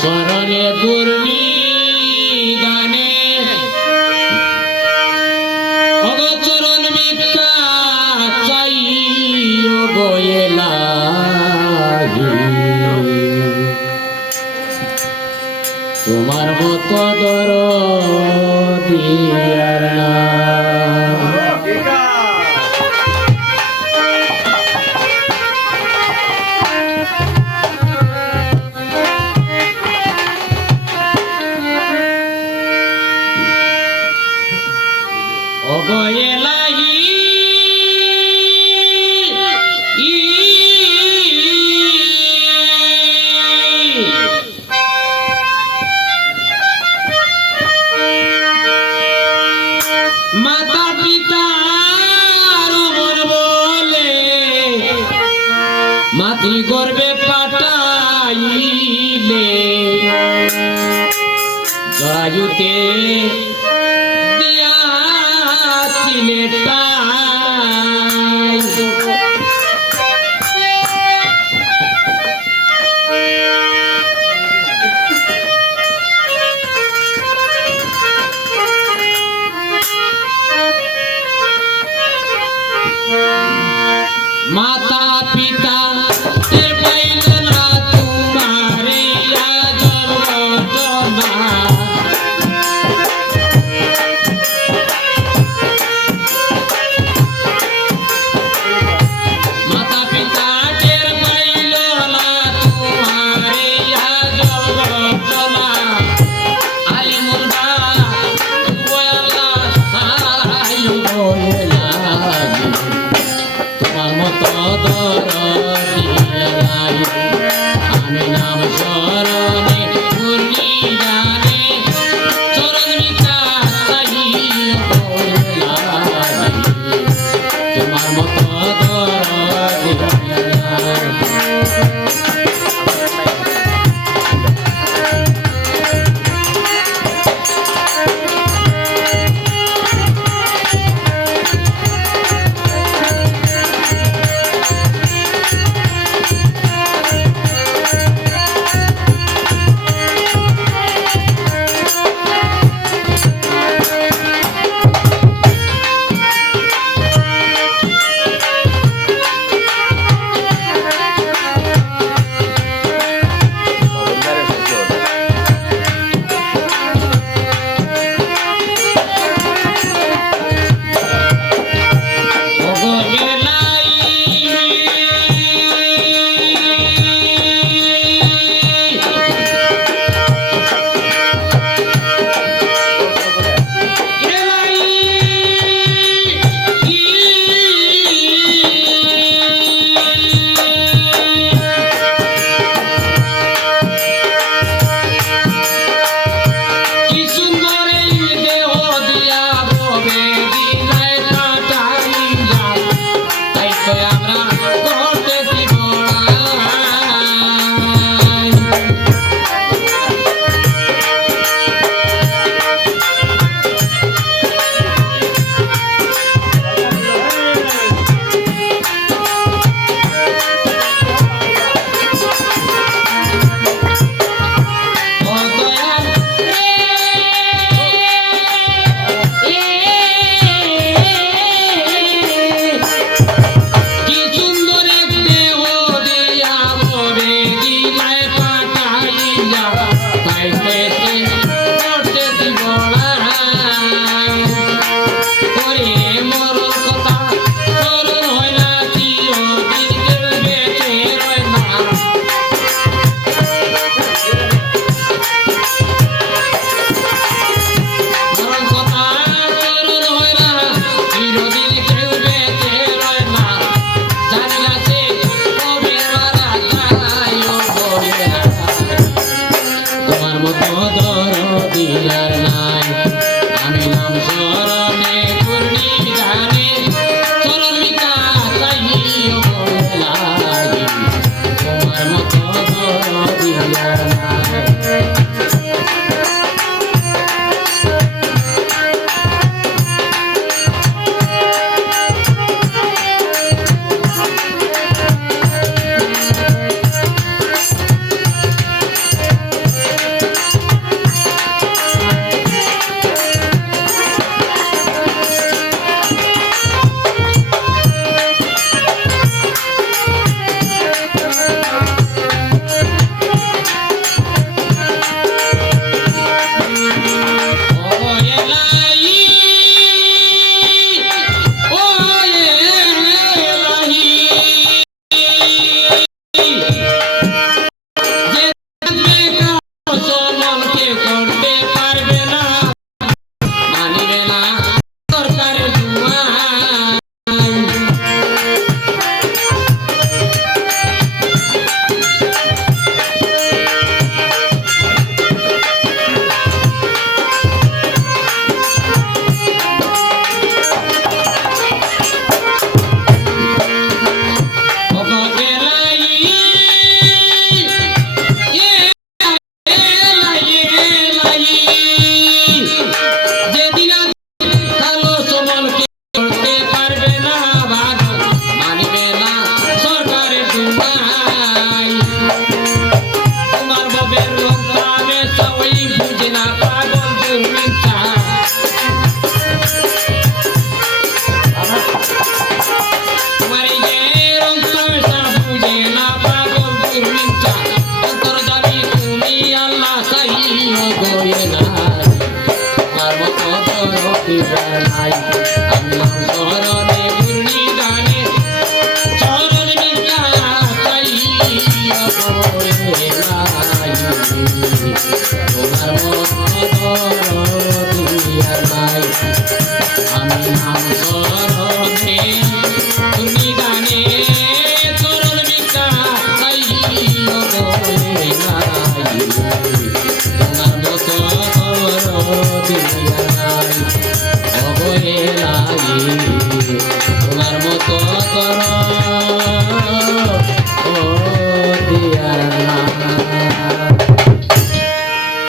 স্মরণে পূর্ণি গানে অগচরণ ভিক্ষা চাই গয়েলা তোমার মতো দরদি আর না অগয়েলাহি মাতা পিতার মন বলে মাতৃ গর্ভে পাঠাইলে জরায়ুতে দিয়াছিলে টাই माता पिता के बैलना तुम्हारे याद रटना माता पिता के बैलना तुम्हारे याद रटना आली मुर्दा बोला सारा यो बोला তোমার মতো দরদ চরণে পূর্ণি দানে চরণ বিনা চাইয়া পড়ে নাই তোমার মতো দিয়া নাই আমি নাম চরণে পূর্ণি দানে চরণ বিনা চাইয়া পড়ে নাই তোমার মতো দিয়া নাই অবহেলাই তোমার মতো কর